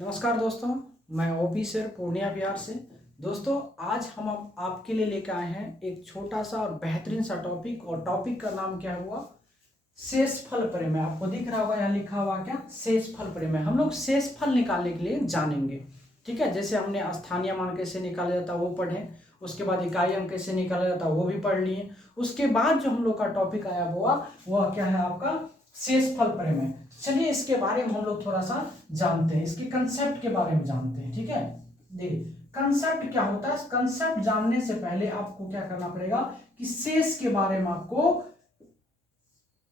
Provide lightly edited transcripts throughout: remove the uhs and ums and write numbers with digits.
नमस्कार दोस्तों, मैं ओपी सर पूर्णिया बिहार से। दोस्तों आज हम आपके लिए लेकर आए हैं एक छोटा सा और बेहतरीन सा टॉपिक, और टॉपिक का नाम क्या हुआ, शेषफल प्रमेय। आपको दिख रहा होगा यहाँ लिखा हुआ क्या, शेषफल प्रमेय। हम लोग शेषफल निकालने के लिए जानेंगे, ठीक है। जैसे हमने स्थानीय मान कैसे निकाला जाता है वो पढ़े, उसके बाद इकाई अंक कैसे निकाला जाता है वो भी पढ़ लिए। उसके बाद जो हम लोग का टॉपिक आया हुआ वह क्या है, आपका शेषफल प्रमेय। चलिए इसके बारे में हम लोग थोड़ा सा जानते हैं, इसके कंसेप्ट के बारे में जानते हैं, ठीक है। देखिए कंसेप्ट क्या होता है, कंसेप्ट जानने से पहले आपको क्या करना पड़ेगा कि शेष के बारे में आपको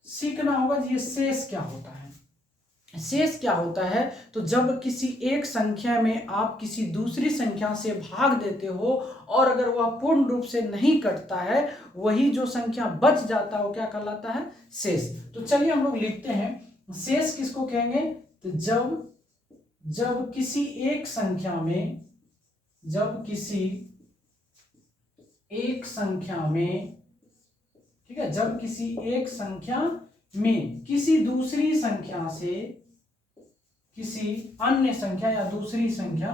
सीखना होगा। ये शेष क्या होता है, शेष क्या होता है। तो जब किसी एक संख्या में आप किसी दूसरी संख्या से भाग देते हो और अगर वह पूर्ण रूप से नहीं कटता है, वही जो संख्या बच जाता है वो क्या कहलाता है, शेष। तो चलिए हम लोग लिखते हैं शेष किसको कहेंगे। तो जब किसी एक संख्या में, जब किसी एक संख्या में, ठीक है, जब किसी एक संख्या में किसी दूसरी संख्या से, किसी अन्य संख्या या दूसरी संख्या,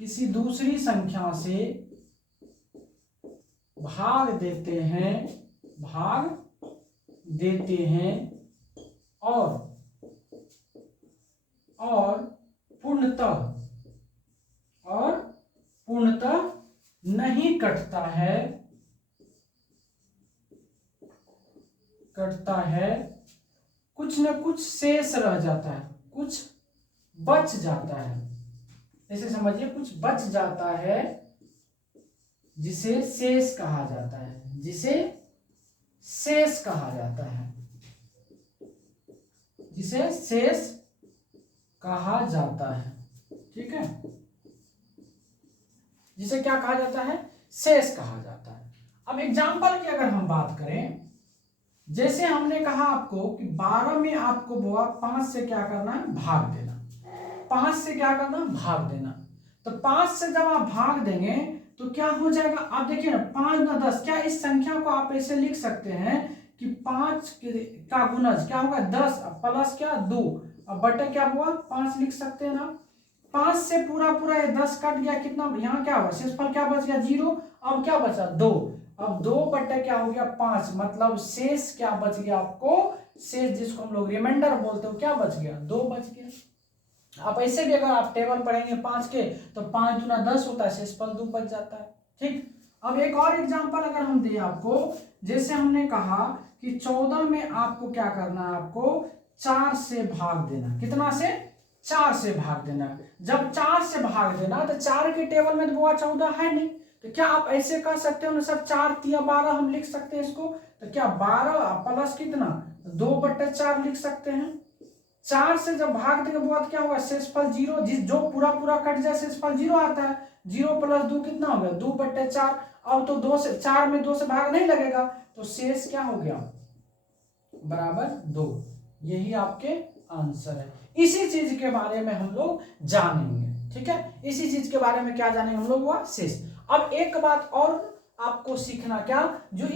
किसी दूसरी संख्या से भाग देते हैं, भाग देते हैं और पूर्णतः नहीं कटता है, कुछ न कुछ शेष रह जाता है, कुछ बच जाता है। ऐसे समझिए, कुछ बच जाता है जिसे शेष कहा जाता है, जिसे शेष कहा जाता है, जिसे शेष कहा जाता है, ठीक है। जिसे क्या कहा जाता है, शेष कहा जाता है। अब एग्जाम्पल की अगर हम बात करें, जैसे हमने कहा आपको कि 12 में आपको बोला 5 से क्या करना है, भाग देना। 5 से क्या करना, भाग देना। तो 5 से जब आप भाग देंगे तो क्या हो जाएगा, आप देखिए ना, 5 ना 10। क्या इस संख्या को आप ऐसे लिख सकते हैं कि 5 का गुणज क्या होगा, 10 प्लस क्या 2, अब बटे क्या हुआ 5 लिख सकते हैं ना। 5 से पूरा ये 10 कट गया, कितना यहाँ क्या हुआ, शेषफल क्या बच गया, 0। अब क्या बचा, 2। अब 2 बटे क्या हो गया 5, मतलब शेष क्या बच गया आपको, शेष जिसको हम लोग रिमाइंडर बोलते हो, क्या बच गया, 2 बच गया। आप ऐसे भी अगर आप टेबल पढ़ेंगे 5 के, तो 5 दूना 10 होता है, शेषफल 2 बच जाता है, ठीक। अब एक और एग्जांपल अगर हम दें आपको, जैसे हमने कहा कि 14 में आपको क्या करना है, आपको 4 से भाग देना। कितना से, 4 से भाग देना। जब 4 से भाग देना तो 4 के टेबल में तो वो 14 है नहीं, तो क्या आप ऐसे कर सकते हो ना सर, 4 तिया 12 हम लिख सकते हैं इसको। तो क्या 12 प्लस कितना, 2 बटे 4 लिख सकते हैं। 4 से जब भाग देंगे बहुत क्या होगा, शेषफल 0, जो पूरा कट जाए शेषफल 0 आता है। 0 प्लस 2 कितना हो गया, 2 बटे 4। अब तो 2 से 4 में 2 से भाग नहीं लगेगा, तो शेष क्या हो गया, बराबर 2। यही आपके आंसर है। इसी चीज के बारे में हम लोग जानेंगे, ठीक है। इसी चीज के बारे में क्या जानेंगे हम लोग, हुआ शेष। अब एक बात और आपको सीखना, क्या, जो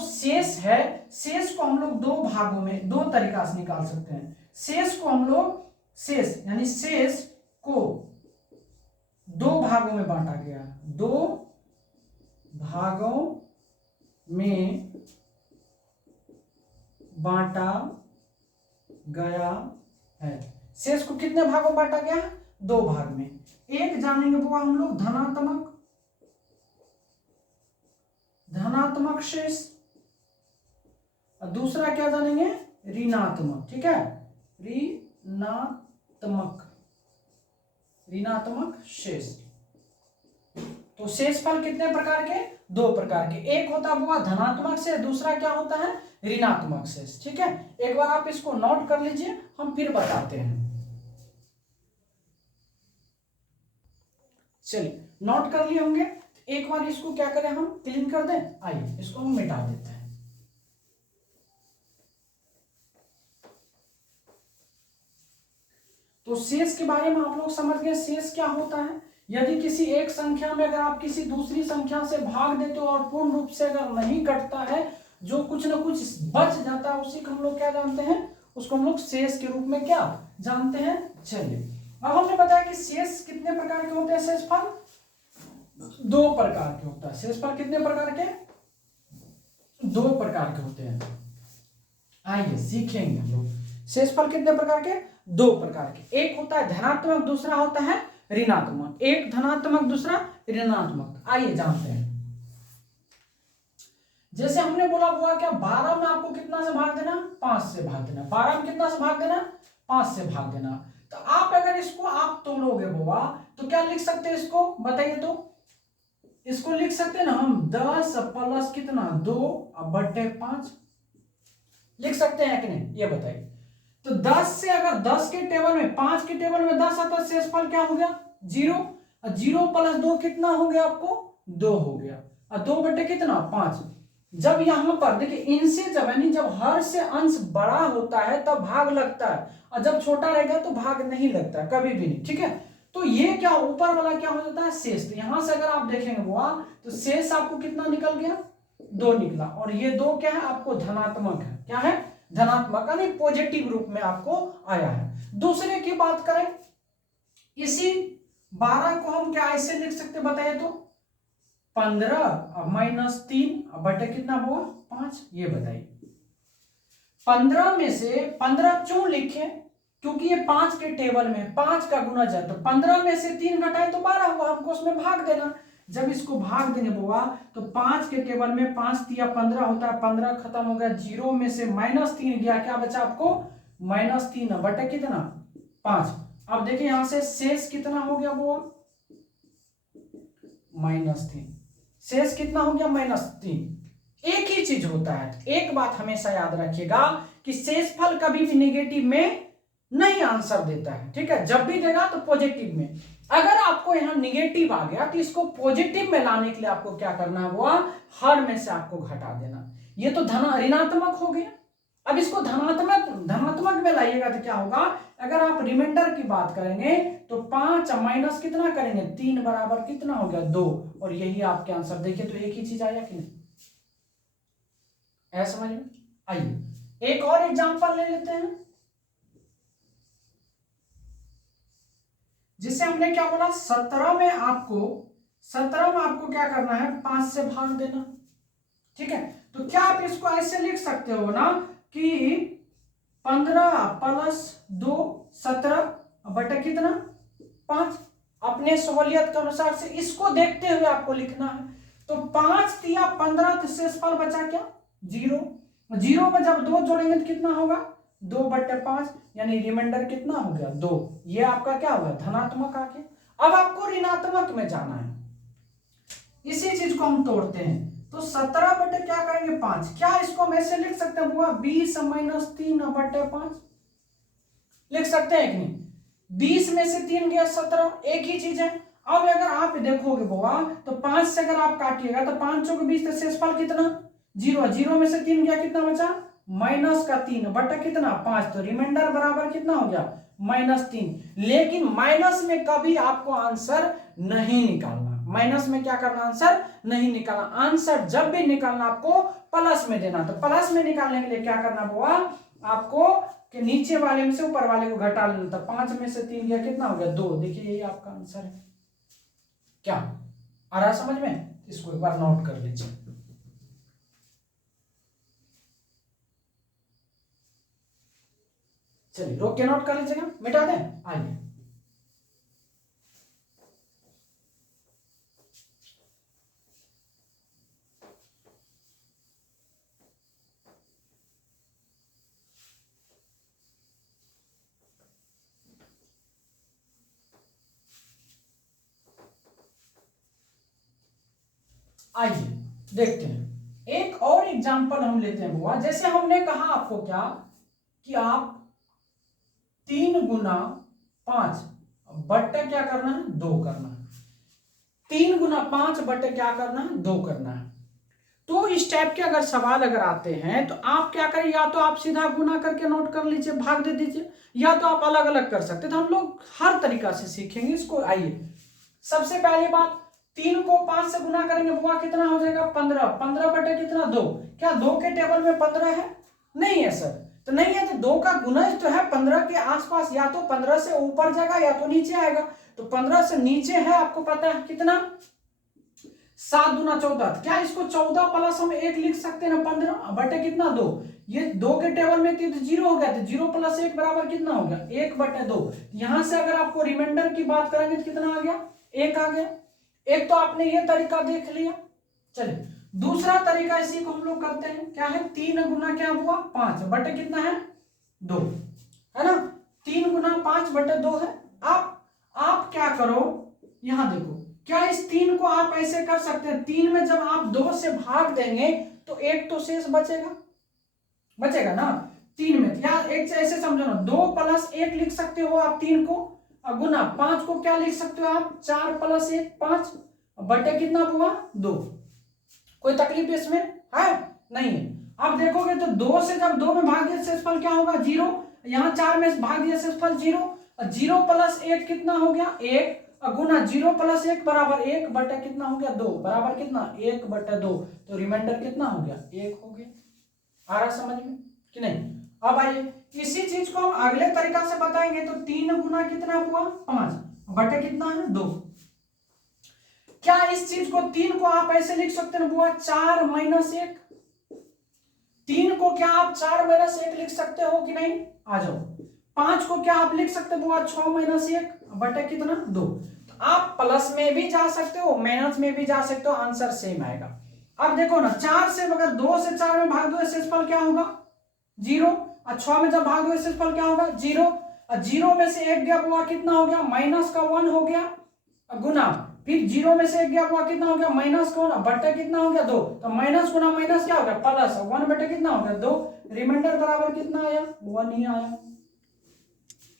शेष है, शेष को हम लोग 2 भागों में 2 तरीका से निकाल सकते हैं। शेष को हम लोग, शेष यानी शेष को 2 भागों में बांटा गया, 2 भागों में बांटा गया है। शेष को कितने भागों में बांटा गया है, 2 भाग में। एक जानेंगे वो हम लोग धनात्मक शेष, और दूसरा क्या जानेंगे, ऋणात्मक, ठीक है, ऋणात्मक शेष। तो शेषफल कितने प्रकार के, 2 प्रकार के। एक होता हुआ धनात्मक शेष, दूसरा क्या होता है, ऋणात्मक शेष, ठीक है। एक बार आप इसको नोट कर लीजिए, हम फिर बताते हैं। चलिए नोट कर लिए होंगे, एक बार इसको क्या करें, हम क्लीन कर दें। आइए इसको हम मिटा देते हैं। तो शेष के बारे में आप लोग समझ गए, शेष क्या होता है। यदि किसी एक संख्या में अगर आप किसी दूसरी संख्या से भाग देते हो और पूर्ण रूप से अगर नहीं कटता है, जो कुछ ना कुछ बच जाता है, उसी को हम लोग क्या जानते हैं, उसको हम लोग शेष के रूप में क्या जानते हैं। चलिए अब हमने बताया कि शेष कितने प्रकार के होते हैं। शेषफल 2 प्रकार के होता है। शेषफल कितने प्रकार के, 2 प्रकार के होते हैं। आइए सीखेंगे हम लोग शेषफल कितने प्रकार के, 2 प्रकार के। एक होता है धनात्मक, दूसरा होता है ऋणात्मक। एक धनात्मक, दूसरा ऋणात्मक। आइए जानते हैं। जैसे हमने बोला हुआ क्या, 12 में आपको कितना से भाग देना, 5 से भाग देना। 12 में कितना से भाग देना, 5 से भाग देना। तो आप अगर इसको आप तोड़ोगे बुआ तो क्या लिख सकते हैं इसको, बताइए तो। इसको लिख सकते हैं ना हम 10 प्लस कितना 2/5 लिख सकते हैं कि नहीं, ये बताइए। तो 10 से अगर 10 के टेबल में 5 के टेबल में 10 आता है, शेषफल क्या हो गया 0। और 0 प्लस 2 कितना हो गया आपको 2 हो गया। और 2/5। जब यहां पर देखिए इनसे जब यानी जब हर से अंश बड़ा होता है तब भाग लगता है, और जब छोटा रहेगा तो भाग नहीं लगता है कभी भी नहीं, ठीक है। तो ये क्या ऊपर वाला क्या हो जाता है शेष। तो यहां से अगर आप देखेंगे बुआ तो शेष आपको कितना निकल गया 2 निकला। और ये 2 क्या है आपको धनात्मक है, क्या है धनात्मक, यानी पॉजिटिव रूप में आपको आया है। दूसरे की बात करें, इसी 12 को हम क्या ऐसे लिख सकते बताइए तो, 15 माइनस 3 बटे कितना हुआ 5। ये बताइए 15 में से 15 क्यों लिखे, क्योंकि ये 5 के टेबल में 5 का गुना जाए। तो 15 में से 3 घटाए तो 12 हुआ, हमको उसमें भाग देना। जब इसको भाग देंगे बुआ तो 5 के टेबल में 5 तिया 15 होता है, 15 खत्म हो गया। 0 में से -3 गया, क्या बचा आपको -3 बटे कितना 5। अब देखिए यहां से शेष कितना हो गया बुआ -3। शेष कितना हो गया -3। एक ही चीज होता है, एक बात हमेशा याद रखिएगा कि शेषफल कभी भी नेगेटिव में नहीं आंसर देता है, ठीक है। जब भी देगा तो पॉजिटिव में। अगर आपको यहां निगेटिव आ गया तो इसको पॉजिटिव में लाने के लिए आपको क्या करना है बुआ, हर में से आपको घटा देना। ये तो ऋणात्मक हो गया। अब इसको धनात्मक में लाइएगा तो क्या होगा, अगर आप रिमाइंडर की बात करेंगे तो 5 माइनस कितना करेंगे 3 बराबर कितना हो गया 2। और यही आपके आंसर। देखिए तो एक ही चीज आया कि नहीं, ऐसा समझ में। आइए एक और एग्जांपल ले लेते हैं। जिसे हमने क्या बोला 17 में आपको क्या करना है 5 से भाग देना, ठीक है। तो क्या आप इसको ऐसे लिख सकते हो ना कि 15 प्लस 2 17 बटे कितना 5। अपने सहूलियत के अनुसार से इसको देखते हुए आपको लिखना है। तो 5 तिया 15 तो शेषफल बचा क्या 0। 0 में जब 2 जोड़ेंगे तो कितना होगा 2/5, यानी रिमाइंडर कितना हो गया 2। ये आपका क्या हुआ धनात्मक आके। अब आपको ऋणात्मक में जाना है, इसी चीज को हम तोड़ते हैं। तो 17 बटे क्या करेंगे 5। क्या इसको हम ऐसे लिख सकते हैं बुआ 20 माइनस 3/5 लिख सकते हैं कि नहीं। 20 में से 3 गया 17, एक ही चीज है। अब अगर आप देखोगे बुआ तो 5 से अगर आप काटिएगा तो 5 चौक 20 तो शेषफल कितना 0। 0 में से 3 गया कितना बचा -3 बटा कितना 5। तो रिमाइंडर बराबर कितना हो गया -3। लेकिन माइनस में कभी आपको आंसर नहीं निकालना। माइनस में क्या करना आंसर नहीं निकालना। आंसर जब भी निकालना आपको प्लस में देना। तो प्लस में निकालने के लिए क्या करना हुआ आपको कि नीचे वाले में से ऊपर वाले को घटा लेना था। 5 में से 3 गया कितना हो गया 2। देखिए यही आपका आंसर है। क्या आ रहा समझ में, इसको एक बार नोट कर लीजिए। चलिए रोक के नोट कर लीजिएगा, मिटा दें। आइए आइए देखते हैं। एक और एग्जांपल हम लेते हैं बुआ। जैसे हमने कहा आपको क्या कि आप 3 गुना 5 बट्टे क्या करना है 2 करना है। 3 गुना 5 बट्टे क्या करना है 2 करना है। तो इस टाइप के अगर सवाल अगर आते हैं तो आप क्या करें, या तो आप सीधा गुना करके नोट कर लीजिए भाग दे दीजिए, या तो आप अलग अलग कर सकते। तो हम लोग हर तरीका से सीखेंगे इसको। आइए सबसे पहली बात 3 को 5 से गुना करेंगे बुआ कितना हो जाएगा 15। 15 बटे कितना 2। क्या 2 के टेबल में 15 है नहीं है सर। तो नहीं है, तो 2 का गुणज तो है 15 के आसपास, या तो 15 से ऊपर जाएगा या तो नीचे आएगा। तो 15 से नीचे है, आपको पता है कितना, 7 दूना 14। क्या इसको 14 प्लस हम 1 लिख सकते हैं ना, 15 बटे कितना 2। ये 2 के टेबल में थी तो 0 हो गया, तो 0 प्लस 1 बराबर कितना हो गया, 1 बटे 2। यहां से अगर आपको रिमाइंडर की बात करेंगे तो कितना आ गया, 1 आ गया। एक तो आपने ये तरीका देख लिया। चलिए दूसरा तरीका इसी को हम लोग करते हैं, क्या है, 3 गुना क्या हुआ 5 बटे कितना है 2, है ना। 3 गुना 5 बटे 2 है। आप क्या करो, यहां देखो, क्या इस 3 को आप ऐसे कर सकते हैं, 3 में जब आप 2 से भाग देंगे तो 1 तो शेष बचेगा ना 3 में। या एक से ऐसे समझो ना, 2 प्लस 1 लिख सकते हो आप 3 को, और गुना 5 को क्या लिख सकते हो आप, 4 प्लस 1 5 बटे कितना हुआ 2। कोई तकलीफ इसमें है नहीं है। अब देखोगे तो 2 से जब 2 में भाग दिया शेषफल क्या होगा 0, यहाँ 4 में भाग दिया शेषफल 0, 0 प्लस 1 कितना हो गया 1, गुना 0 प्लस 1 बराबर 1 बटे कितना हो गया 2, बराबर कितना 1 बटे 2। तो रिमाइंडर कितना हो गया 1 हो गया। आ रहा समझ में कि नहीं। अब आइए इसी चीज को हम अगले तरीका से बताएंगे। तो 3 गुना कितना हुआ 5 बटे कितना है 2। क्या इस चीज को 3 को आप ऐसे लिख सकते हैं बुआ 4 माइनस 1। 3 को क्या आप 4 माइनस 1 लिख सकते हो कि नहीं, आ जाओ। 5 को क्या आप लिख सकते हो बुआ 6 माइनस 1 बटे कितना 2। तो आप प्लस में भी जा सकते हो, माइनस में भी जा सकते हो, आंसर सेम आएगा। अब देखो ना, 4 से अगर 2 से 4 में भाग दो शेषफल क्या होगा 0, और 6 में जब भाग दो शेषफल क्या होगा 0, और 0 में से 1 गया हुआ कितना हो गया माइनस का 1 हो गया, गुना फिर 0 में से 1 गया हुआ कितना हो गया माइनस का 1 बटे कितना हो गया 2। तो माइनस गुना माइनस क्या हो गया प्लस, 1 बटे कितना हो गया 2। रिमाइंडर बराबर कितना आया 1 ही आया।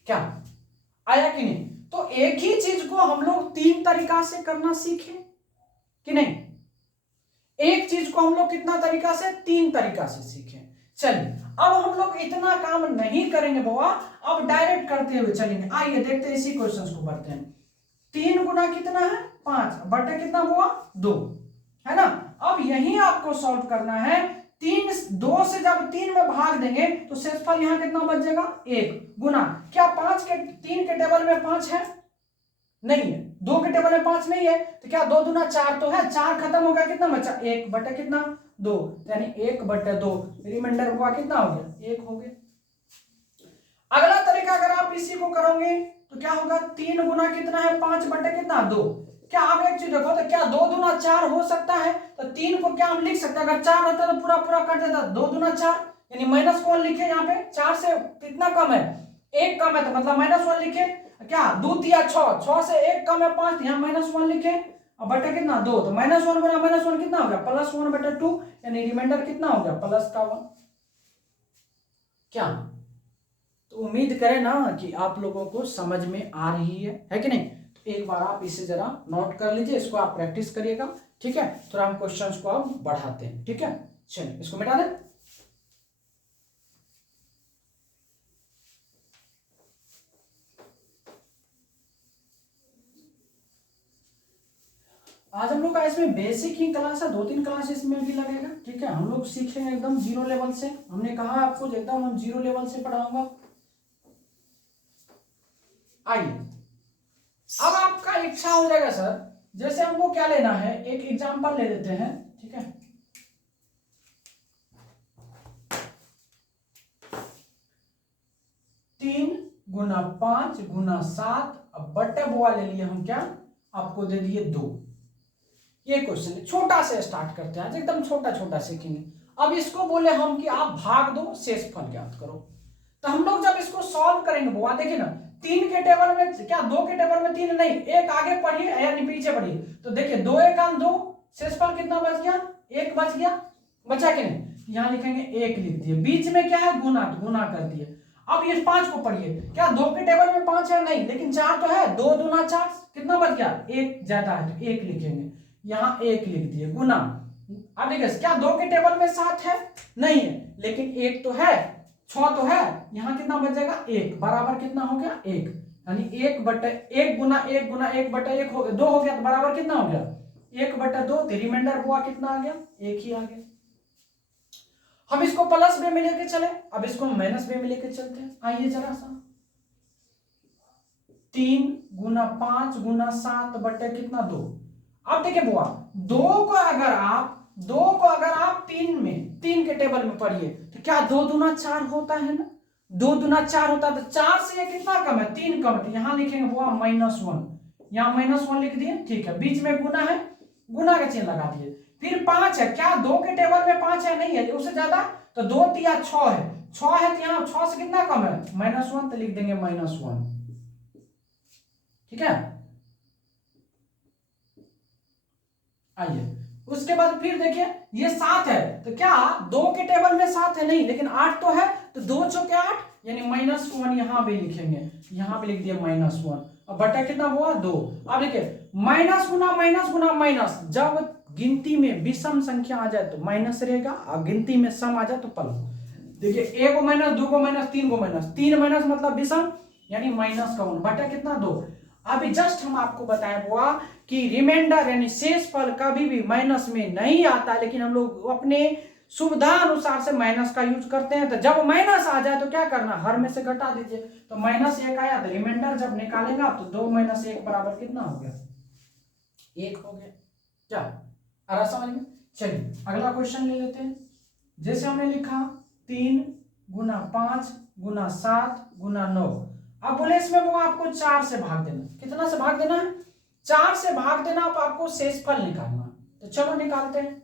क्या आया कि नहीं। तो एक ही चीज को हम लोग 3 तरीका से करना सीखे कि नहीं। एक चीज को हम लोग कितना तरीका से 3 तरीका से सीखे। चलिए अब हम लोग इतना काम नहीं करेंगे बुआ, अब डायरेक्ट करते हुए चलेंगे। आइए देखते हैं इसी क्वेश्चन को करते हैं। 3 गुना कितना है 5 बटे कितना हुआ 2, है ना। अब यही आपको सॉल्व करना है। 2 से जब 3 में भाग देंगे तो शेषफल यहां कितना बच जाएगा 1, गुना क्या 3 के टेबल में 5 है नहीं है, 2 के टेबल में 5 नहीं है, तो क्या 2 दूना 4 तो है, 4 खत्म हो गया कितना बचा 1 बटे कितना 2, यानी 1 बटे 2। रिमाइंडर हुआ कितना हो गया 1 हो गया। अगला तरीका अगर आप इसी को करोगे तो क्या होगा 3 गुना कितना है 5 बटे कितना 2। क्या आप एक चीज देखो, तो क्या 2 दूना 4 हो सकता है, तो 3 को क्या हम लिख सकते हैं, अगर 4 रहता तो पूरा पूरा कट जाता, 2 दूना 4 यानी माइनस 1 लिखे यहाँ पे, 4 से कितना कम है 1 कम है, तो मतलब माइनस 1 लिखे। क्या 2 तिया 6 से 1 कम है 5, यहाँ माइनस 1 लिखे, और बटे कितना 2, तो माइनस 1 गुना माइनस 1 कितना हो गया प्लस 1 बटे 2, यानी रिमाइंडर कितना हो गया प्लस का 1। क्या तो उम्मीद करें ना कि आप लोगों को समझ में आ रही है कि नहीं। तो एक बार आप इसे जरा नोट कर लीजिए, इसको आप प्रैक्टिस करिएगा, ठीक है। तो हम क्वेश्चंस को अब बढ़ाते हैं, ठीक है। चलिए इसको मिटा दें। आज हम लोग का इसमें बेसिक ही क्लास है, 2-3 क्लास इसमें भी लगेगा, ठीक है। हम लोग सीखेंगे एकदम 0 लेवल से। हमने कहा आपको एकदम हम 0 लेवल से पढ़ाऊंगा। आइए अब आपका इच्छा हो जाएगा सर, जैसे हमको क्या लेना है, एक एग्जांपल ले लेते हैं, ठीक है। तीन गुना 5 गुना 7 बटे बुआ ले लिए हम, क्या आपको दे दिए 2। ये क्वेश्चन छोटा से स्टार्ट करते हैं, आज एकदम छोटा छोटा सीखेंगे। अब इसको बोले हम कि आप भाग दो शेषफल ज्ञात करो। तो हम लोग जब इसको सॉल्व करेंगे बुआ, देखिए ना 3 के टेबल में क्या 2 के टेबल में 3 नहीं, एक आगे पढ़िए यानी पीछे पढ़िए। तो देखिए 2 एक 2, शेषफल कितना बच गया 1 बच गया, बचा कि नहीं। यहाँ लिखेंगे 1 लिख दिए, बीच में क्या है गुना, गुना कर दिए। अब ये 5 को पढ़िए, क्या 2 के टेबल में 5 है नहीं, लेकिन 4 तो है, 2 दूना 4 कितना बच गया 1 ज्यादा है, तो 1 लिखेंगे, यहाँ 1 लिख दिए गुना। अब देखिए क्या 2 के टेबल में 7 है नहीं है, लेकिन 1 तो है, 6 तो है, यहाँ कितना बच जाएगा 1 बराबर कितना हो गया 1, यानी 1 बटे 1 गुना 1 गुना 1 बटे 1 हो गया 2 हो गया, तो बराबर कितना हो गया 1 बटे 2। रिमाइंडर हुआ कितना आ गया 1 ही आ गया। हम इसको प्लस वे में लेके चले, अब इसको हम माइनस वे में लेके चलते हैं। आइए जरा सा, 3 गुना 5 गुना 7 बटे कितना 2। अब देखिए बुआ, 2 को अगर आप 3 के टेबल में पढ़िए तो क्या 2 दूना 4 होता है ना, 2 दूना 4 होता है, तो 4 से ये कितना कम है, 3 कम है, तो यहां लिखेंगे बुआ -1, यहां -1 लिख दिए, ठीक है। बीच में गुना है, गुना का चिन्ह लगा दिए। फिर 5 है, क्या 2 के टेबल में 5 है, नहीं है, उससे ज्यादा, तो 2 तिया 6 है, 6 है, तो यहाँ 6 से कितना कम है, -1, तो लिख देंगे -1, ठीक है। आइए उसके बाद फिर देखिए ये 7 है, तो क्या 2 के टेबल में 7 है, नहीं, लेकिन 8 तो है, तो 2 चौके 8, यानी -1 यहां पे लिखेंगे, यहां पे लिख दिया -1। अब बटा कितना हुआ 2। अब देखिए माइनस गुना माइनस गुना माइनस, जब गिनती में विषम संख्या आ जाए तो माइनस रहेगा, और गिनती में सम आ जाए तो प्लस। देखिए 1 को माइनस, 2 को माइनस, 3 को माइनस, 3 माइनस मतलब विषम, यानी -1 बटा कितना 2। अभी जस्ट हम आपको बताया हुआ कि रिमाइंडर यानी शेष फल कभी भी माइनस में नहीं आता, लेकिन हम लोग अपने सुविधा अनुसार से माइनस का यूज करते हैं। तो जब माइनस आ जाए तो क्या करना, हर में से घटा दीजिए, तो -1 आया, तो रिमाइंडर जब निकालेगा तो 2 - 1 बराबर कितना हो गया, 1 हो गया। क्या आ रहा समझ में? चलिए अगला क्वेश्चन ले लेते हैं। जैसे हमने लिखा 3 गुना 5 गुना 7 गुना 9। अब बोले इसमें वो आपको 4 से भाग देना, कितना से भाग देना है, 4 से भाग देना, अब आपको शेषफल निकालना। तो चलो निकालते हैं।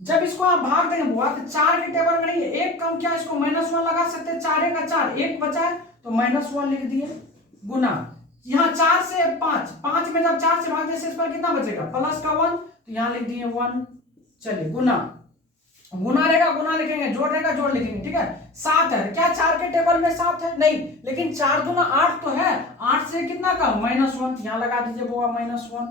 जब इसको आप भाग देंगे बुआ, तो 4 के टेबल में नहीं है, एक कम क्या, इसको -1 लगा सकते हैं, 4 का 4, 1 बचा है तो -1 लिख दिए, गुना यहाँ 4 से 5, 5 में जब 4 से भाग दे शेषफल कितना बचेगा, प्लस का 1, तो यहाँ लिख दिए 1। चलिए गुना, गुना रहेगा गुना लिखेंगे, जोड़ रहेगा जोड़ लिखेंगे, ठीक है। 7 है, क्या 4 के टेबल में 7 है, नहीं, लेकिन 4 दूना 8 तो है, 8 से कितना कम, -1, यहाँ लगा दीजिए बुआ -1,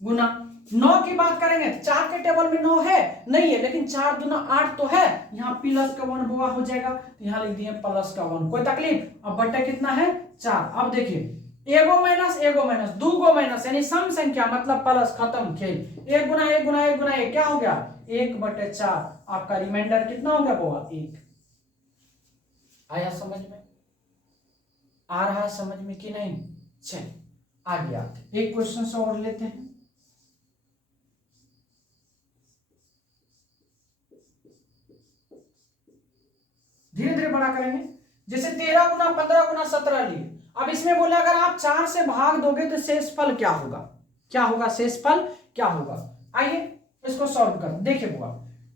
गुना 9 की बात करेंगे, 4 के टेबल में 9 है, नहीं है, लेकिन 4 दूना 8 तो है, यहाँ प्लस का 1 बुआ हो जाएगा, तो यहाँ लिख दिए प्लस का 1, कोई तकलीफ। अब बटा कितना है 4। अब देखिए एगो माइनस, दो गो माइनस, यानी सम संख्या मतलब प्लस, खत्म खेल। 1 गुना 1 गुना 1 गुना 1 क्या हो गया, 1/4। आपका रिमाइंडर कितना हो गया बुआ, 1। आया समझ में, आ रहा है समझ में कि नहीं? चलिए आगे आते एक क्वेश्चन से और लेते हैं। धीरे धीरे बड़ा करेंगे। जैसे 13 गुना 15 गुना 17 लिए। अब इसमें बोले अगर आप 4 से भाग दोगे तो शेषफल क्या होगा, क्या होगा, शेषफल क्या होगा। आइए इसको सॉल्व कर देखिए बुआ।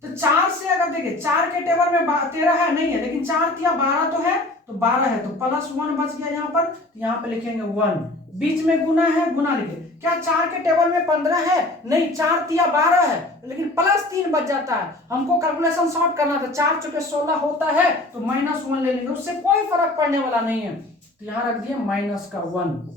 तो 4 से अगर देखिए 4 के टेबल में 13 है, नहीं है, लेकिन 4 तिया 12 तो है, तो 12 है, तो +1 बच गया यहाँ पर, तो यहाँ पे लिखेंगे 1। बीच में गुना है, गुना लिखे। क्या 4 के टेबल में 15 है, नहीं, 4 तिया 12 है, लेकिन +3 बच जाता है। हमको कैलकुलेशन शॉर्ट करना था, 4 चौके 16 होता है, तो -1 ले लेंगे, उससे कोई फर्क पड़ने वाला नहीं है, तो यहाँ रख दिए -1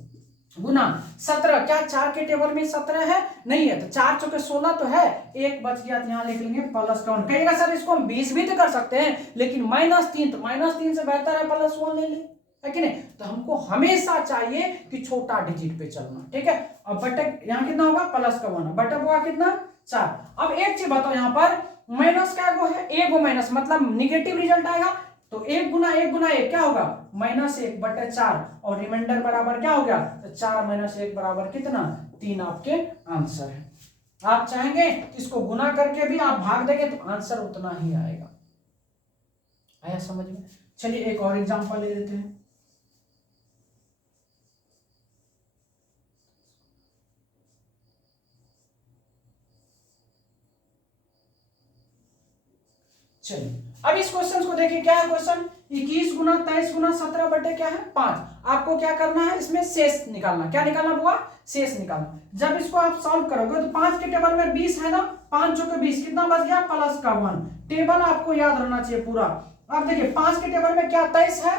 गुना 17। क्या 4 के टेबल में 17 है, नहीं है, तो 4 चौके 16 तो है, 1 बच गया, तो यहाँ लिख लेंगे +1। कहिएगा सर इसको हम 20 भी तो कर सकते हैं, लेकिन -3, तो -3 से बेहतर है +1 ले ले, है कि नहीं। तो हमको हमेशा चाहिए कि छोटा डिजिट पे चलना, ठीक है। अब बटे यहाँ कितना होगा, +1, बटे हुआ कितना 4। अब एक चीज बताओ, यहाँ पर माइनस का एगो है, एगो माइनस मतलब निगेटिव रिजल्ट आएगा, तो 1 गुना 1 गुना 1 क्या होगा, -1/4, और रिमाइंडर बराबर क्या हो गया, तो 4 - 1 बराबर कितना, 3 आपके आंसर है। आप चाहेंगे इसको गुना करके भी आप भाग देंगे तो आंसर उतना ही आएगा। आया समझ में? चलिए एक और एग्जांपल ले लेते हैं। चलिए अब इस क्वेश्चन को देखिए, क्या है क्वेश्चन, 21 गुना 23 गुना 17 बटे क्या है 5। आपको क्या करना है, इसमें शेष निकालना। क्या निकालना होगा, शेष निकालना। जब इसको आप सॉल्व करोगे तो 5 के टेबल में 20 है ना, 5 चौके 20 कितना बच गया, +1। टेबल आपको याद रहना चाहिए पूरा। अब देखिए 5 के टेबल में क्या 23 है,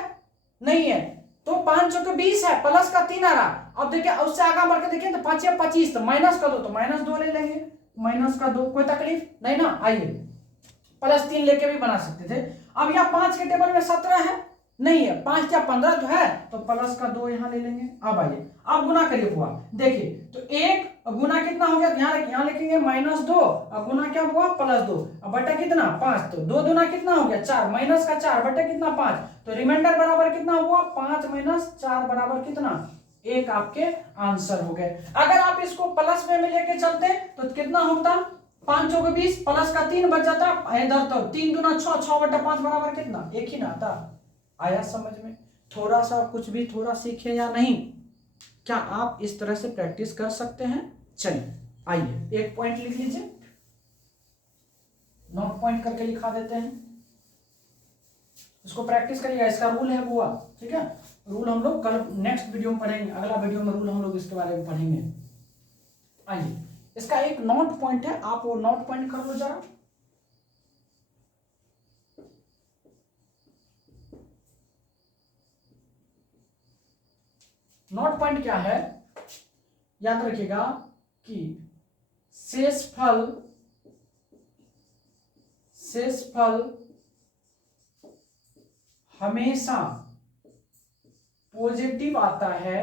नहीं है, तो 5 चौके 20 है, प्लस का 3 आ रहा। अब देखिए उससे आगे बढ़ के देखिए तो 5 या 25, तो माइनस का 2, तो -2 ले लेंगे, -2, कोई तकलीफ नहीं ना। आइए +3 लेके भी बना सकते थे। अब यहाँ 5 के टेबल में 17 है, नहीं है, 5 या 15 तो है, तो प्लस का 2 यहाँ ले लेंगे। अब आइए अब गुना करिए बुआ, देखिए तो 1 गुना कितना हो गया, यहाँ लिखेंगे -2, अब गुना क्या हुआ +2, अब बटा कितना 5, तो 2 दूना कितना हो गया 4, माइनस का 4 बटे कितना 5, तो रिमाइंडर बराबर कितना हुआ 5 - 4 बराबर कितना 1, आपके आंसर हो गए। अगर आप इसको प्लस में लेके चलते तो कितना होता 5 चौके 20, प्लस का 3 बच जाता, इधर तो 3 दूना 6, 6 बटा 5 बराबर कितना 1 ही ना आता। आया समझ में? थोड़ा सा कुछ भी थोड़ा सीखे या नहीं, क्या आप इस तरह से प्रैक्टिस कर सकते हैं? चलिए आइए एक पॉइंट लिख लीजिए, नोट पॉइंट करके लिखा देते हैं, इसको प्रैक्टिस करिएगा, इसका रूल है बुआ, ठीक है। रूल हम लोग कल नेक्स्ट वीडियो में पढ़ेंगे, अगला वीडियो में रूल हम लोग इसके बारे में पढ़ेंगे। आइए इसका एक नोट पॉइंट है, आप वो नोट पॉइंट कर लो जरा। नोट पॉइंट क्या है, याद रखिएगा कि शेषफल हमेशा पॉजिटिव आता है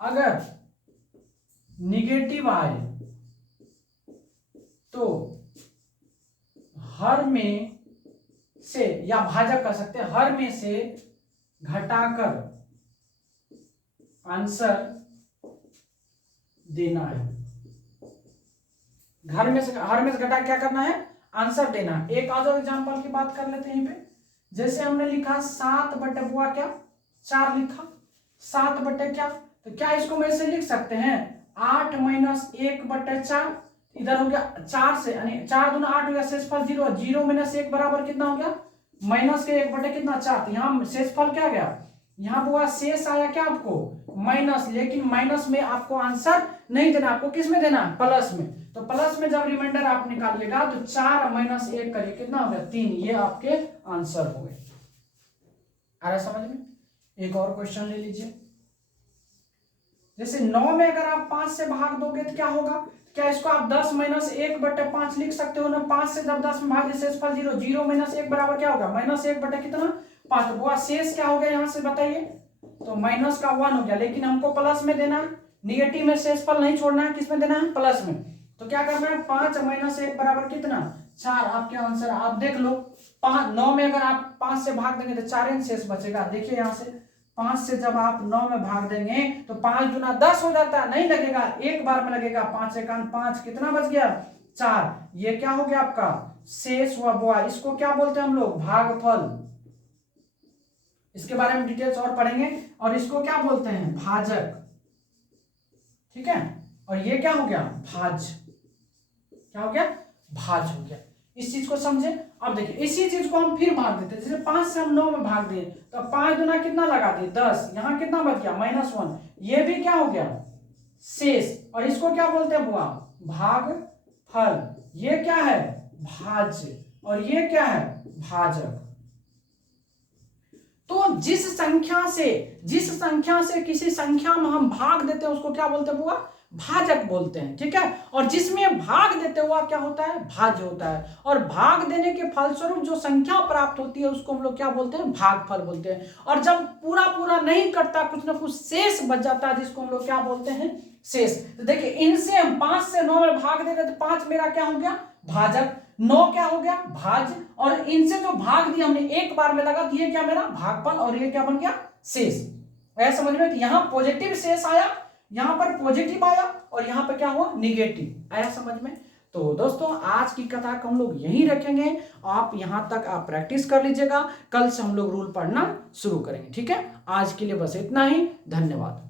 अगर निगेटिव आए तो हर में से, या भाजक कर सकते हैं, हर में से घटाकर आंसर देना है। हर में से घटा क्या करना है, आंसर देना है। एक आज एग्जांपल की बात कर लेते हैं यहीं पे, जैसे हमने लिखा 7 बटे बुआ क्या 4 लिखा, 7 बटे क्या, तो क्या इसको मैं ऐसे लिख सकते हैं 8 - 1 बटे 4, इधर हो गया 4 से, यानी 4 दूना 8 हो गया, शेषफल 0, 0 - 1 बराबर कितना हो गया माइनस के 1 बटे कितना 4, तो यहाँ शेषफल क्या गया, यहाँ बुआ शेष आया क्या आपको माइनस, लेकिन माइनस में आपको आंसर नहीं देना, आपको किस में देना प्लस में, तो प्लस में जब रिमाइंडर आप निकालिएगा तो 4 - 1 करिए कितना हो गया 3, ये आपके आंसर हो गए। आ रहा समझ में? एक और क्वेश्चन ले लीजिए, जैसे 9 में अगर आप 5 से भाग दोगे तो क्या होगा, क्या इसको आप 10 - 1 बटे 5 लिख सकते हो ना, 5 से जब 10 में भागे शेषफल 0, 0 - 1 बराबर क्या होगा -1 बटे कितना 5, तो वो शेष क्या हो गया यहाँ से बताइए, तो माइनस का 1 हो गया, लेकिन हमको प्लस में देना है, निगेटिव में शेषफल नहीं छोड़ना है, किस में देना है प्लस में, तो क्या करना है 5 - 1 बराबर कितना 4, आपके आंसर आप देख लो। 9 में अगर आप 5 से भाग देंगे तो 4 शेष बचेगा, देखिए यहाँ से 5 से जब आप 9 में भाग देंगे तो 5 दूना 10 हो जाता है, नहीं लगेगा, एक बार में लगेगा, 5 × 5 कितना बच गया 4, ये क्या हो गया आपका शेष हुआ बुआ, इसको क्या बोलते हैं हम लोग भागफल, इसके बारे में डिटेल्स और पढ़ेंगे, और इसको क्या बोलते हैं भाजक, ठीक है, और ये क्या हो गया भाज, क्या हो गया भाज हो गया, इस चीज को समझे। अब देखिए इसी चीज को हम फिर भाग देते हैं, जैसे 5 से हम 9 में भाग दें तो 5 दूना कितना लगा दिए 10, यहाँ कितना बच गया -1, ये भी क्या हो गया शेष, और इसको क्या बोलते हैं बुआ भागफल, ये क्या है भाज, और ये क्या है भाजक। तो जिस संख्या से किसी संख्या में हम भाग देते हैं उसको क्या बोलते हैं बुआ भाजक बोलते हैं, ठीक है, और जिसमें भाग देते हुआ क्या होता है भाज्य होता है, और भाग देने के फलस्वरूप जो संख्या प्राप्त होती है उसको हम लोग क्या बोलते हैं भागफल बोलते हैं, और जब पूरा नहीं करता कुछ ना कुछ शेष बच जाता है जिसको हम लोग क्या बोलते हैं शेष। तो देखिए इनसे हम 5 से 9 में भाग दे रहे तो 5 मेरा क्या हो गया भाजक, 9 क्या हो गया भाज, और इनसे जो भाग दिया हमने एक बार में लगा तो ये क्या मेरा भागफल, और ये क्या बन गया शेष। ऐसा समझ में, यहाँ पॉजिटिव शेष आया, यहाँ पर पॉजिटिव आया, और यहाँ पर क्या हुआ निगेटिव आया, समझ में। तो दोस्तों आज की कथा को हम लोग यहीं रखेंगे, आप यहाँ तक आप प्रैक्टिस कर लीजिएगा, कल से हम लोग रूल पढ़ना शुरू करेंगे, ठीक है। आज के लिए बस इतना ही, धन्यवाद।